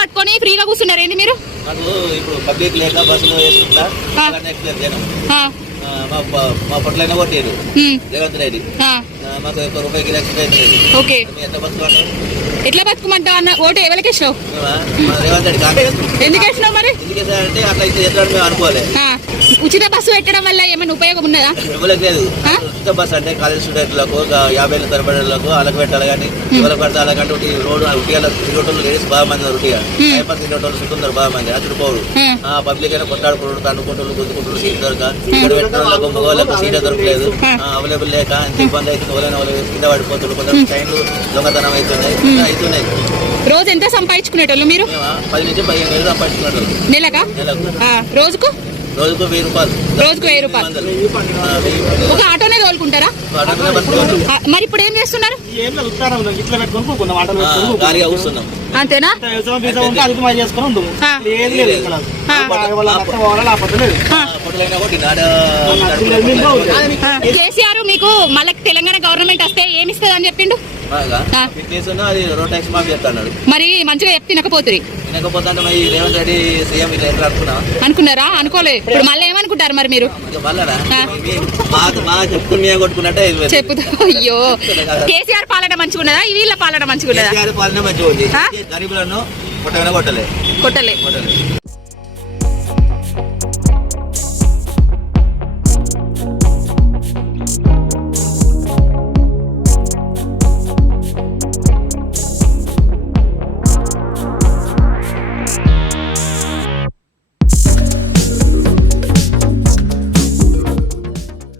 పట్టుకొని ఫ్రీగా కూర్చున్నారు. ఏంటి మీరు? ఇప్పుడు పబ్లిక్ లేక బస్సులో వేసుకుంటా మా పట్లైనా కొట్టేది. రేవంత్ రెడ్డి. మాకు రూపాయికి లేదు ఓకే. ఎంత బస్సు ఎట్లా బతుకుమంటావు అన్న ఓటు ఎవరికి వేసినావు రేవంత్ రెడ్డి ఎందుకు వేసినావు మరి? ఎందుకు అంటే అట్లా అయితే ఎట్లా అనుకోవాలి. ఉచిత బస్సు పెట్టడం వల్ల ఏమైనా ఉపయోగం ఉన్నదా? లేదు? ఉచిత బస్ అంటే కాలేజ్ స్టూడెంట్లకు యాభై ఏళ్ళ తరబడులకు వాళ్ళకి పెట్టాలి కానీ ఎవరికి పడితే అలాగంటే ఒకటి రోడ్డు ఉటియాల తిరిగేటోళ్ళు లేడీస్ బాగా మంది ఉటిగా టైంపాస్ తిరిగేటోళ్ళు సుకుందరు బాగా మంది అతడు పోడు ఆ పబ్లిక్ అయినా కొట్లాడుకుంటారు తన్నుకుంటారు గుద్దుకుంటారు సీట్ దొరక. ఇక్కడ పెట్టడానికి మగవాళ్ళకు సీట్ దొరకలేదు. అవైలబుల్ లేక ఎంత ఇబ్బంది ఎవరైనా వాళ్ళు కింద పడిపోతున్నారు. కొంచెం ట్రైన్లు దొంగతనం అవుతున్నాయి అవుతున్నాయి. రోజు ఎంత సంపాదించుకునేటోళ్ళు మీరు? పది నుంచి పదిహేను వేలు సంపాదించుకున్నాడు నెలగా రోజుకు? రోజుకు వెయ్యి రూపాయలు. రోజుకు వెయ్యి రూపాయలు. ఒక ఆటోనే తోలుకుంటారా? మరి ఇప్పుడు ఏం చేస్తున్నారు. గాలిగా కూర్చున్నాం. అంతేనా? కేసీఆర్ మీకు మళ్ళీ తెలంగాణ గవర్నమెంట్ వస్తే ఏమి ఇస్తుంది అని చెప్పిండు మరి మంచిగా చెప్తే తినకపోతుంది అనుకున్నారా? అనుకోలేదు ఇప్పుడు మళ్ళీ ఏమనుకుంటారు మరి మీరు. చెప్పుతా అయ్యో. కేసీఆర్ పాలన మంచిగా ఉన్నదా ఈ వీళ్ళ పాలన మంచిగా గరీబులను కొట్టలే. కొట్టలే.